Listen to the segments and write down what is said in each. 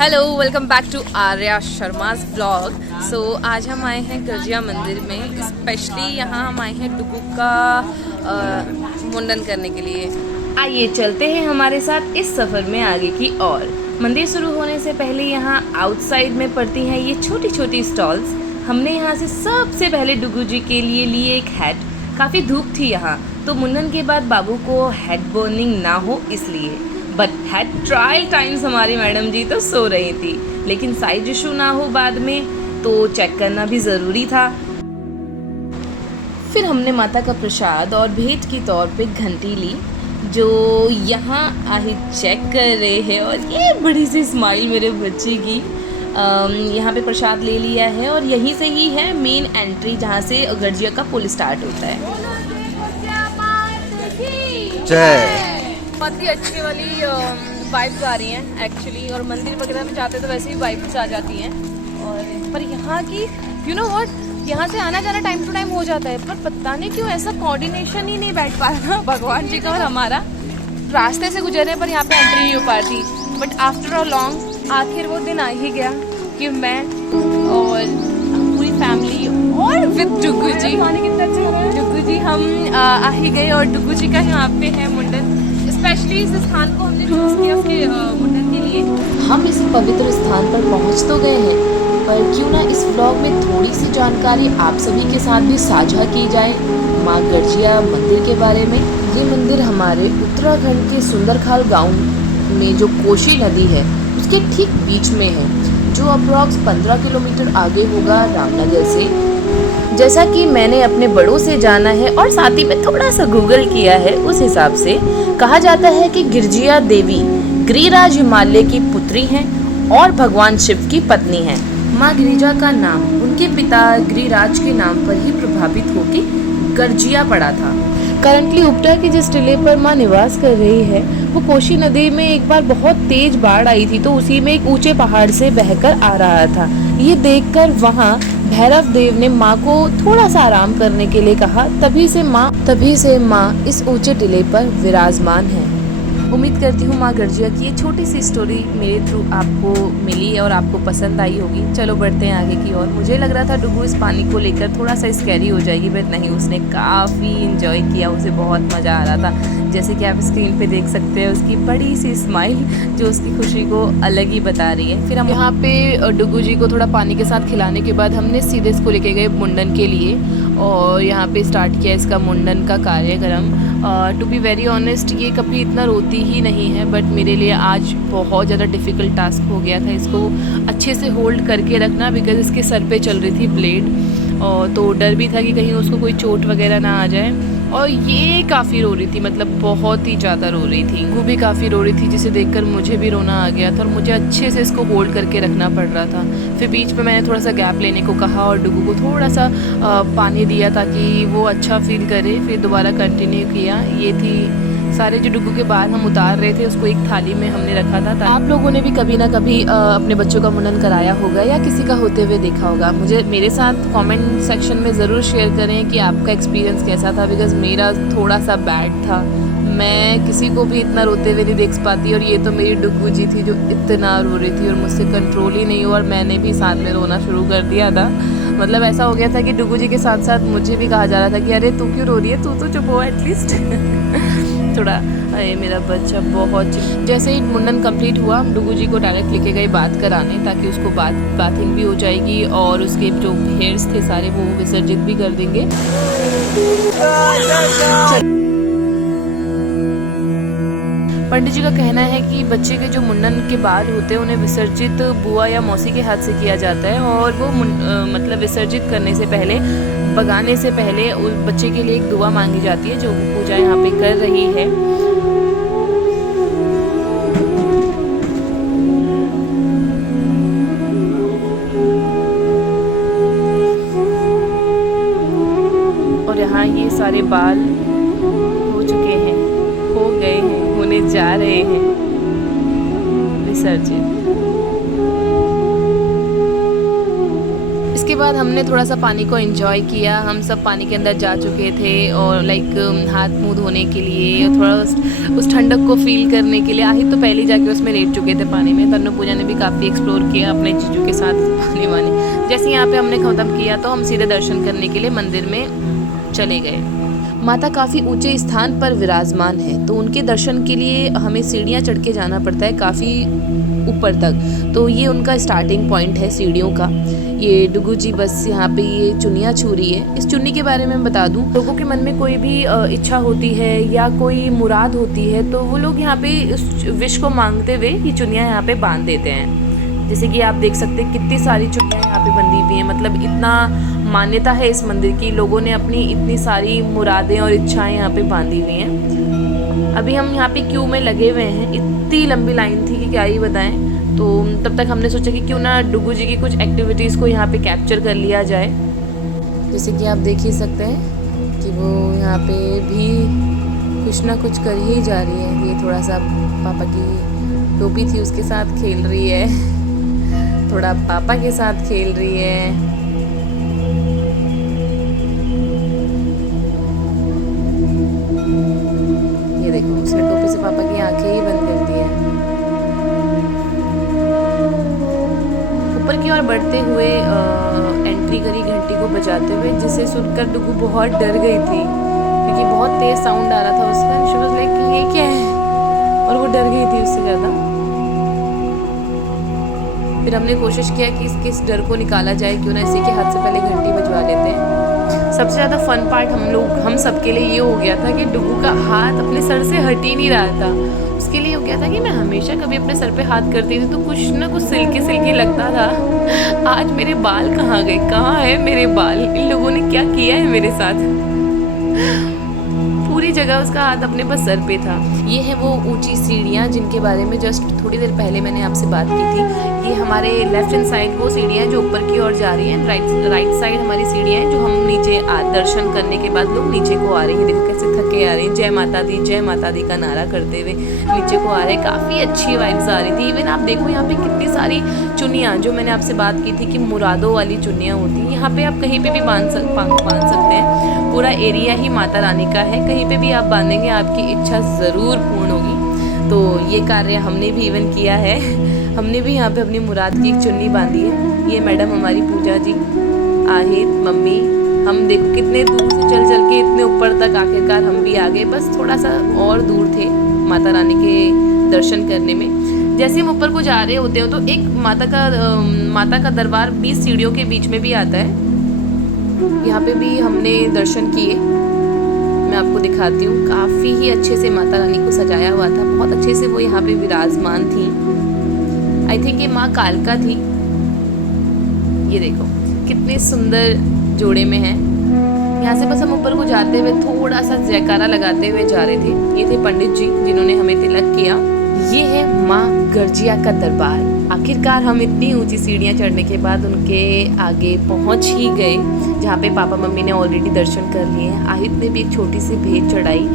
Hello, welcome back to Arya Sharma's blog. So आज हम आए हैं गर्जिया मंदिर में। स्पेशली यहाँ हम आए हैं डुगू का मुंडन करने के लिए। आइए चलते हैं हमारे साथ इस सफ़र में आगे की ओर। मंदिर शुरू होने से पहले यहाँ आउटसाइड में पड़ती हैं ये छोटी छोटी स्टॉल्स। हमने यहाँ से सबसे पहले डुगू जी के लिए लिए एक हैट। काफ़ी धूप थी यहाँ, तो मुंडन के बाद बाबू को हेड बर्निंग ना हो इसलिए। बट हैट ट्रायल टाइम्स हमारी मैडम जी तो सो रही थी, लेकिन साइज इशू ना हो बाद में तो चेक करना भी ज़रूरी था। फिर हमने माता का प्रसाद और भेंट के तौर पे घंटी ली, जो यहाँ आही चेक कर रहे हैं। और ये बड़ी सी स्माइल मेरे बच्चे की। यहाँ पे प्रसाद ले लिया है और यहीं से ही है मेन एंट्री, जहाँ से गर्जिया का पुल स्टार्ट होता है। बहुत ही अच्छी वाली वाइब्स आ रही हैं एक्चुअली, और मंदिर वगैरह में जाते तो वैसे ही वाइब्स आ जाती हैं। और पर यहाँ की यू नो व्हाट, यहाँ से आना जाना टाइम टू टाइम हो जाता है, पर पता नहीं क्यों ऐसा कोऑर्डिनेशन ही नहीं बैठ पा रहा भगवान जी का और हमारा। रास्ते से गुजर रहे पर यहाँ पे एंट्री नहीं हो पाती। बट आफ्टर अ लॉन्ग आखिर वो दिन आ ही गया कि मैं और पूरी फैमिली और विद डुगू जी, डुगू जी हम आ ही गए। और डुगू जी का यहाँ पे है मुंडन। स्पेशली इस स्थान को हमने चूज किया उसके मुंडन के लिए। हम इस पवित्र स्थान पर पहुँच तो गए हैं, पर क्यों ना इस व्लॉग में थोड़ी सी जानकारी आप सभी के साथ भी साझा की जाए माँ गर्जिया मंदिर के बारे में। ये मंदिर हमारे उत्तराखंड के सुंदरखाल गांव में जो कोशी नदी है उसके ठीक बीच में है, जो अप्रॉक्स 15 किलोमीटर आगे होगा रामनगर से। जैसा कि मैंने अपने बड़ों से जाना है और साथ ही में थोड़ा सा गूगल किया है, उस हिसाब से कहा जाता है कि गिरजिया देवी गिरिराज हिमालय की पुत्री हैं और भगवान शिव की पत्नी हैं। माँ गिरिजा का नाम उनके पिता गिरिराज के नाम पर ही प्रभावित होकर गर्जिया पड़ा था। करंटली उपटा के जिस टिले पर माँ निवास कर रही है, वो कोशी नदी में एक बार बहुत तेज बाढ़ आई थी, तो उसी में एक ऊंचे पहाड़ से बहकर आ रहा था। ये देखकर वहाँ भैरव देव ने माँ को थोड़ा सा आराम करने के लिए कहा। तभी से माँ इस ऊंचे टिले पर विराजमान है। उम्मीद करती हूँ माँ गर्जिया की ये छोटी सी स्टोरी मेरे थ्रू आपको मिली और आपको पसंद आई होगी। चलो बढ़ते हैं आगे की ओर। मुझे लग रहा था डुगू इस पानी को लेकर थोड़ा सा स्कैरी हो जाएगी, बट नहीं, उसने काफ़ी इंजॉय किया, उसे बहुत मज़ा आ रहा था। जैसे कि आप स्क्रीन पे देख सकते हैं उसकी बड़ी सी स्माइल, जो उसकी खुशी को अलग ही बता रही है। फिर हम यहाँ पे डुगू जी को थोड़ा पानी के साथ खिलाने के बाद हमने सीधे इसको लेके गए मुंडन के लिए, और यहाँ पे स्टार्ट किया इसका मुंडन का कार्यक्रम। टू बी वेरी ऑनेस्ट, ये कभी इतना रोती ही नहीं है, बट मेरे लिए आज बहुत ज़्यादा डिफ़िकल्ट टास्क हो गया था इसको अच्छे से होल्ड करके रखना, बिकॉज़ इसके सर पे चल रही थी ब्लेड, और तो डर भी था कि कहीं उसको कोई चोट वगैरह ना आ जाए। और ये काफ़ी रो रही थी, मतलब बहुत ही ज़्यादा रो रही थी। वो भी काफ़ी रो रही थी, जिसे देखकर मुझे भी रोना आ गया था, और मुझे अच्छे से इसको होल्ड करके रखना पड़ रहा था। फिर बीच में मैंने थोड़ा सा गैप लेने को कहा और डुगू को थोड़ा सा पानी दिया ताकि वो अच्छा फील करे। फिर दोबारा कंटिन्यू किया। ये थी सारे जो डुगू के बाद हम उतार रहे थे, उसको एक थाली में हमने रखा था। आप लोगों ने भी कभी ना कभी अपने बच्चों का मुंडन कराया होगा या किसी का होते हुए देखा होगा। मुझे मेरे साथ कमेंट सेक्शन में ज़रूर शेयर करें कि आपका एक्सपीरियंस कैसा था, बिकॉज़ मेरा थोड़ा सा बैड था। मैं किसी को भी इतना रोते हुए नहीं देख पाती, और ये तो मेरी डुगू जी थी जो इतना रो रही थी और मुझसे कंट्रोल ही नहीं हुआ, और मैंने भी साथ में रोना शुरू कर दिया था। मतलब ऐसा हो गया था कि डुगू जी के साथ साथ मुझे भी कहा जा रहा था कि अरे तू क्यों रो रही है, तू तो चुप हो एटलीस्ट थोड़ा। अरे मेरा बच्चा बहुत। जैसे ही मुंडन कंप्लीट हुआ, हम डुगू जी को डायरेक्ट लेके गए बात कराने, ताकि उसको बाथिंग भी हो जाएगी और उसके जो हेयर्स थे सारे वो विसर्जित भी कर देंगे। पंडित जी का कहना है कि बच्चे के जो मुंडन के बाल होते हैं उन्हें विसर्जित बुआ या मौसी के हाथ से किया जाता है, और वो मतलब विसर्जित करने से पहले, भगाने से पहले उस बच्चे के लिए एक दुआ मांगी जाती है, जो पूजा यहाँ पे कर रही है। और यहाँ ये सारे बाल हो चुके हैं, हो गए हैं, होने जा रहे हैं विसर्जित। इसके बाद हमने थोड़ा सा पानी को एंजॉय किया। हम सब पानी के अंदर जा चुके थे और लाइक हाथ मुंह धोने के लिए, थोड़ा उस ठंडक को फील करने के लिए। आहिद तो पहले ही जाके उसमें लेट चुके थे पानी में। तन्नू पूजा ने भी काफ़ी एक्सप्लोर किया अपने जीजू के साथ पानी वानी। जैसे यहाँ पे हमने ख़त्म किया तो हम सीधे दर्शन करने के लिए मंदिर में चले गए। माता काफ़ी ऊंचे स्थान पर विराजमान है, तो उनके दर्शन के लिए हमें सीढ़ियाँ चढ़ के जाना पड़ता है काफ़ी ऊपर तक। तो ये उनका स्टार्टिंग पॉइंट है सीढ़ियों का। ये डुगू जी बस यहाँ पे ये चुनिया छू रही है। इस चुन्नी के बारे में बता दूँ, लोगों के मन में कोई भी इच्छा होती है या कोई मुराद होती है तो वो लोग यहाँ पे उस विश को मांगते हुए ये चुनिया यहाँ पे बांध देते हैं। जैसे कि आप देख सकते हैं कितनी सारी चुनियाँ यहाँ पे बंधी हुई हैं। मतलब इतना मान्यता है इस मंदिर की, लोगों ने अपनी इतनी सारी मुरादें और इच्छाएं यहाँ पे बांधी हुई हैं। अभी हम यहाँ पे क्यू में लगे हुए हैं, इतनी लंबी लाइन थी कि क्या ही बताएं। तो तब तक हमने सोचा कि क्यों ना डुगू जी की कुछ एक्टिविटीज़ को यहाँ पे कैप्चर कर लिया जाए। जैसे कि आप देख ही सकते हैं कि वो यहाँ पे भी कुछ ना कुछ कर ही जा रही है। ये थोड़ा सा पापा की टोपी थी उसके साथ खेल रही है, थोड़ा पापा के साथ खेल रही है। ये देखो उसने टोपी से पापा की आंखें ही बंद कर दी है। ऊपर की ओर बढ़ते हुए एंट्री करी घंटी को बजाते हुए, जिसे सुनकर डुगू बहुत डर गई थी क्योंकि बहुत तेज साउंड आ रहा था उसका। शी वाज लाइक कि ये क्या है, और वो डर गई थी उससे ज़्यादा। फिर हमने कोशिश किया कि इस डर को निकाला जाए, क्यों ना इसी के हाथ से पहले घंटी बजवा लेते हैं। सबसे ज़्यादा फन पार्ट हम सबके लिए ये हो गया था कि डुगू का हाथ अपने सर से हट ही नहीं रहा था। उसके लिए हो गया था कि मैं हमेशा कभी अपने सर पे हाथ करती थी तो कुछ ना कुछ सिल्की लगता था। आज मेरे बाल कहाँ गए, कहाँ है मेरे बाल, इन लोगों ने क्या किया है मेरे साथ। पूरी जगह उसका हाथ अपने बस सर पे था। ये है वो ऊंची सीढ़ियाँ जिनके बारे में जस्ट थोड़ी देर पहले मैंने आपसे बात की थी। ये हमारे लेफ्ट हैंड साइड वो सीढ़ियाँ जो ऊपर की ओर जा रही हैं, राइट साइड हमारी सीढ़ियाँ हैं जो हम नीचे दर्शन करने के बाद लोग नीचे को आ रहे हैं। देखो कैसे थके आ रहे हैं, जय माता दी का नारा करते हुए नीचे को आ रहे हैं। काफ़ी अच्छी वाइब्स आ रही थी। इवन आप देखो यहाँ पे कितनी सारी चुनियाँ, जो मैंने आपसे बात की थी कि मुरादों वाली चुनियाँ होती हैं, यहाँ पे आप कहीं पे भी बांध सकते हैं। पूरा एरिया ही माता रानी का है, कहीं पे भी आप बांधेंगे आपकी इच्छा ज़रूर पूर्ण होगी। तो ये कार्य हमने भी इवन किया है। हमने भी यहाँ पे अपनी मुराद की एक चुन्नी बांधी है। ये मैडम हमारी पूजा जी, आहिद, मम्मी, हम देखो कितने दूर से चल के इतने ऊपर तक आखिरकार हम भी आ गए। बस थोड़ा सा और दूर थे माता रानी के दर्शन करने में। जैसे हम ऊपर को जा रहे होते हो तो एक माता का दरबार 20 सीढ़ियों के बीच में भी आता है। यहाँ पे भी हमने दर्शन किए, मैं आपको दिखाती हूँ। काफ़ी ही अच्छे से माता रानी को सजाया हुआ था, बहुत अच्छे से वो यहाँ पे विराजमान थी। आई थिंक ये माँ कालका थी। ये देखो कितने सुंदर जोड़े में हैं। यहाँ से बस हम ऊपर को जाते हुए थोड़ा सा जयकारा लगाते हुए जा रहे थे। ये थे पंडित जी जिन्होंने हमें तिलक किया। ये है माँ गर्जिया का दरबार। आखिरकार हम इतनी ऊंची सीढ़ियाँ चढ़ने के बाद उनके आगे पहुँच ही गए, जहाँ पे पापा मम्मी ने ऑलरेडी दर्शन कर लिए हैं। आहिद ने भी एक छोटी सी भेंट चढ़ाई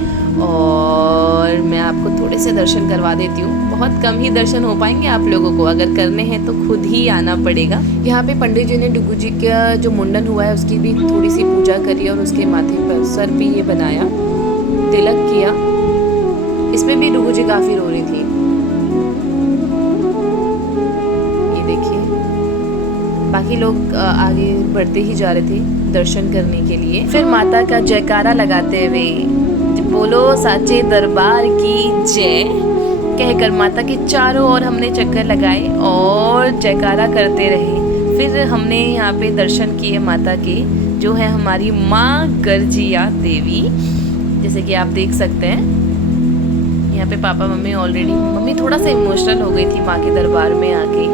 और मैं आपको थोड़े से दर्शन करवा देती हूँ। बहुत कम ही दर्शन हो पाएंगे आप लोगों को, अगर करने हैं तो खुद ही आना पड़ेगा। यहाँ पे पंडित जी ने डुगू जी का जो मुंडन हुआ है उसकी भी थोड़ी सी पूजा करी और उसके माथे पर सर भी ये बनाया, तिलक किया। इसमें भी डुगू जी काफ़ी रो रही थी। बाकी लोग आगे बढ़ते ही जा रहे थे दर्शन करने के लिए। फिर माता का जयकारा लगाते हुए बोलो साचे दरबार की जय कहकर माता के चारों ओर हमने चक्कर लगाए और जयकारा करते रहे। फिर हमने यहाँ पे दर्शन किए माता के, जो है हमारी माँ गर्जिया देवी। जैसे कि आप देख सकते हैं यहाँ पे पापा मम्मी मम्मी थोड़ा सा इमोशनल हो गई थी माँ के दरबार में आके।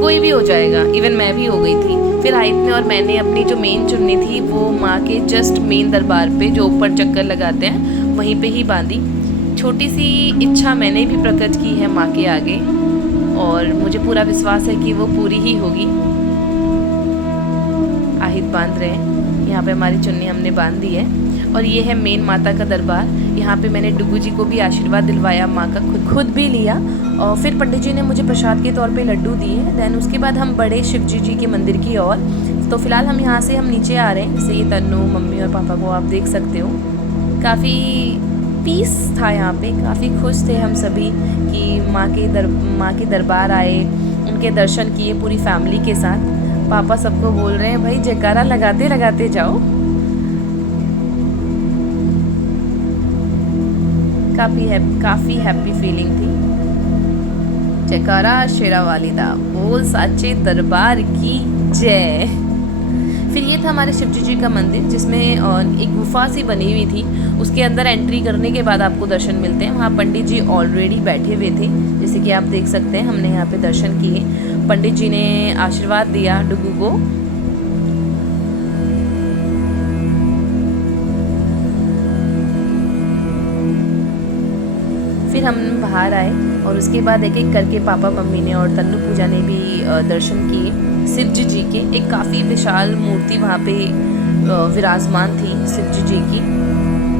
कोई भी हो जाएगा, इवन मैं भी हो गई थी। फिर आहिद ने और मैंने अपनी जो मेन चुन्नी थी वो माँ के जस्ट मेन दरबार पे जो ऊपर चक्कर लगाते हैं वहीं पे ही बांधी। छोटी सी इच्छा मैंने भी प्रकट की है माँ के आगे और मुझे पूरा विश्वास है कि वो पूरी ही होगी। आहिद बांध रहे हैं, यहाँ पे हमारी चुन्नी हमने बांध दी है और ये है मेन माता का दरबार। यहाँ पे मैंने डुगू जी को भी आशीर्वाद दिलवाया, माँ का खुद भी लिया और फिर पंडित जी ने मुझे प्रसाद के तौर पे लड्डू दिए। देन उसके बाद हम बड़े शिव जी के मंदिर की ओर तो फ़िलहाल हम नीचे आ रहे हैं। जैसे ये तन्नू, मम्मी और पापा को आप देख सकते हो। काफ़ी पीस था यहाँ पे, काफ़ी खुश थे हम सभी कि माँ के दरबार आए, उनके दर्शन किए पूरी फैमिली के साथ। पापा सबको बोल रहे हैं भाई जयकारा लगाते लगाते जाओ। काफ़ी हैप्पी फीलिंग थी। जयकारा शेरा वालिदा बोल साचे दरबार की जय। फिर ये था हमारे शिवजी जी का मंदिर, जिसमें एक गुफा सी बनी हुई थी। उसके अंदर एंट्री करने के बाद आपको दर्शन मिलते हैं। वहाँ पंडित जी ऑलरेडी बैठे हुए थे, जैसे कि आप देख सकते हैं। हमने यहाँ पे दर्शन किए, पंडित जी ने आशीर्वाद दिया डुगू को। फिर हम बाहर आए और उसके बाद एक एक करके पापा, मम्मी ने और तन्नू पूजा ने भी दर्शन किए शिवजी जी के। एक काफ़ी विशाल मूर्ति वहाँ पे विराजमान थी शिवजी जी की।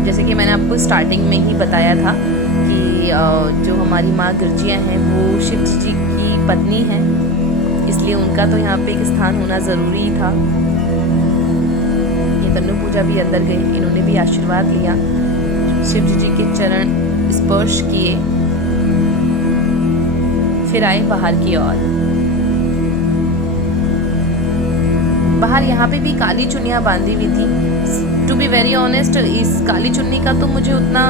जैसे कि मैंने आपको स्टार्टिंग में ही बताया था कि जो हमारी माँ गिरजियाँ हैं वो शिवजी जी की पत्नी हैं, इसलिए उनका तो यहाँ पे एक स्थान होना ज़रूरी था। ये तन्नू पूजा भी अंदर गए, इन्होंने भी आशीर्वाद लिया, शिवजी जी के चरण स्पर्श किए। फिर आए बाहर की ओर। बाहर यहाँ पे भी काली चुन्नियाँ बांधी हुई थी। टू बी वेरी ऑनेस्ट, इस काली चुन्नी का तो मुझे उतना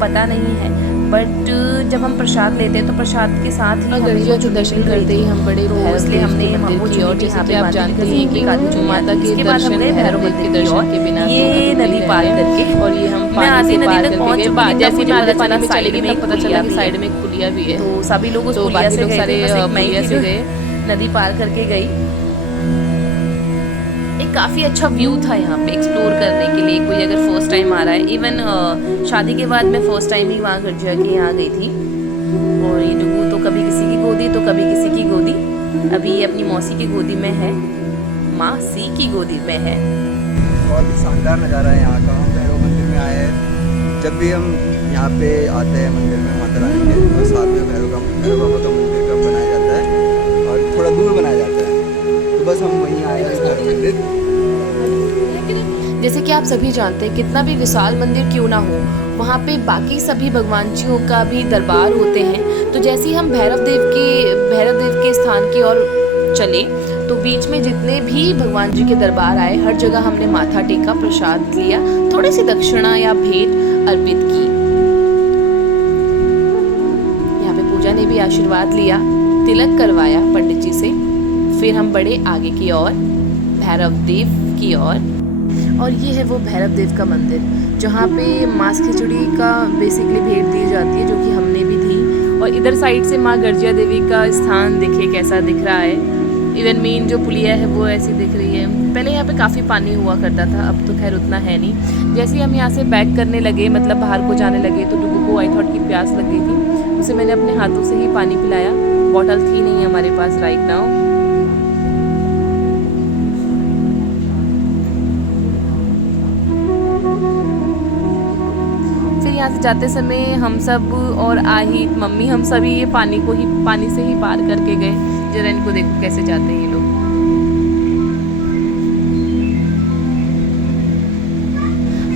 पता नहीं है, बट जब हम प्रसाद लेते हैं तो प्रसाद के साथ ही गर्जिया के दर्शन करते ही हम बड़े भैरव देव के मंदिर की ओर, जैसे कि आप जानते हैं कि माता के दर्शन भैरव देव के दर्शन के बिना ये नदी पार करके, और ये हम आधी नदी तक पहुंच चुकी थी। जैसे मैं आधे पानी में चली गई तब पता चला कि साइड में एक पुलिया भी है, तो सभी लोग उस पुलिया से गए, नदी पार करके गई। एक काफ़ी अच्छा व्यू था यहाँ पे एक्सप्लोर करने के लिए, कोई अगर फर्स्ट टाइम आ रहा है। इवन शादी के बाद मैं फर्स्ट टाइम ही वहाँ गर्जिया के यहाँ गई थी। और ये डुगू तो कभी किसी की गोदी तो कभी किसी की गोदी, अभी ये अपनी मौसी की गोदी में है, मासी की गोदी में है। बहुत ही शानदार नज़ारा है यहाँ का। हम भैरव मंदिर में आए हैं, जब भी हम यहाँ पे आते हैं मंदिर में माता रानी के, तो साथ में भैरव बाबा का मंदिर का बनाया जाता है और थोड़ा दूर बनाया जाता है, तो बस हम वहीं आए हैं मंदिर। जैसे कि आप सभी जानते हैं, कितना भी विशाल मंदिर क्यों ना हो, वहाँ पे बाकी सभी भगवान जियों का भी दरबार होते हैं। तो जैसे ही हम भैरव देव के स्थान की ओर चले, तो बीच में जितने भी भगवान जी के दरबार आए, हर जगह हमने माथा टेका, प्रसाद लिया, थोड़ी सी दक्षिणा या भेंट अर्पित की। यहाँ पे पूजा ने भी आशीर्वाद लिया, तिलक करवाया पंडित जी से। फिर हम बढ़े आगे की ओर, भैरव देव की ओर। और ये है वो भैरव देव का मंदिर, जहाँ पे मांस खिचड़ी का बेसिकली भेंट दी जाती है, जो कि हमने भी दी। और इधर साइड से माँ गर्जिया देवी का स्थान देखिए कैसा दिख रहा है। इवन मेन जो पुलिया है वो ऐसी दिख रही है। पहले यहाँ पे काफ़ी पानी हुआ करता था, अब तो खैर उतना है नहीं। जैसे ही हम यहाँ से बैक करने लगे, मतलब बाहर को जाने लगे, तो डुगू को आई थॉट की प्यास लग गई थी। उसे मैंने अपने हाथों से ही पानी पिलाया, बॉटल थी नहीं हमारे पास राइट नाउ। यहाँ से जाते समय हम सब और आही, मम्मी, हम सभी ये पानी से ही पार करके गए। जरा इनको देखो कैसे जाते हैं ये लोग।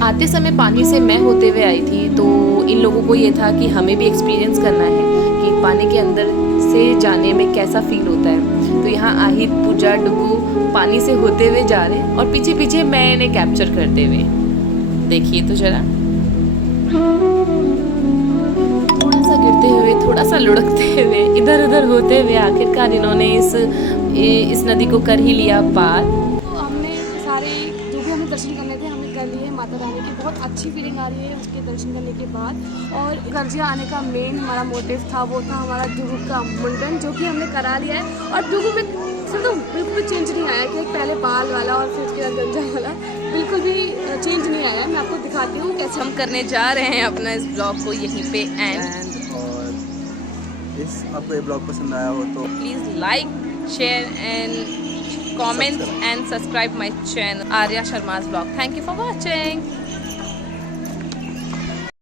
आते समय पानी से मैं होते हुए आई थी, तो इन लोगों को ये था कि हमें भी एक्सपीरियंस करना है कि पानी के अंदर से जाने में कैसा फील होता है। तो यहाँ आहिद, पूजा, डुगू पानी से होते हुए जा रहे हैं और पीछे पीछे मैं इन्हें कैप्चर करते हुए। देखिए तो जरा, थोड़ा सा गिरते हुए, थोड़ा सा लुढ़कते हुए, इधर उधर होते हुए आखिरकार इन्होंने इस नदी को कर ही लिया पार। तो हमने सारे जो भी हमें दर्शन करने थे हमने कर लिए माता रानी की। बहुत अच्छी फीलिंग आ रही है उसके दर्शन करने के बाद। और गर्जिया आने का मेन हमारा मोटिव था, वो था हमारा डुगू का मुंडन, जो कि हमने करा लिया है। और डुगू में तो बिल्कुल भी चेंज नहीं आया कि पहले बाल वाला और फिर उसके बाद गंजा वाला, बिल्कुल भी चेंज नहीं आया। मैं आपको दिखाती हूँ कैसे हम करने जा रहे हैं अपना इस ब्लॉग को यहीं पे एंड। और इस आपको ये ब्लॉग पसंद आया हो तो please like, share and comment and subscribe my channel Arya Sharma's blog. Thank you for watching.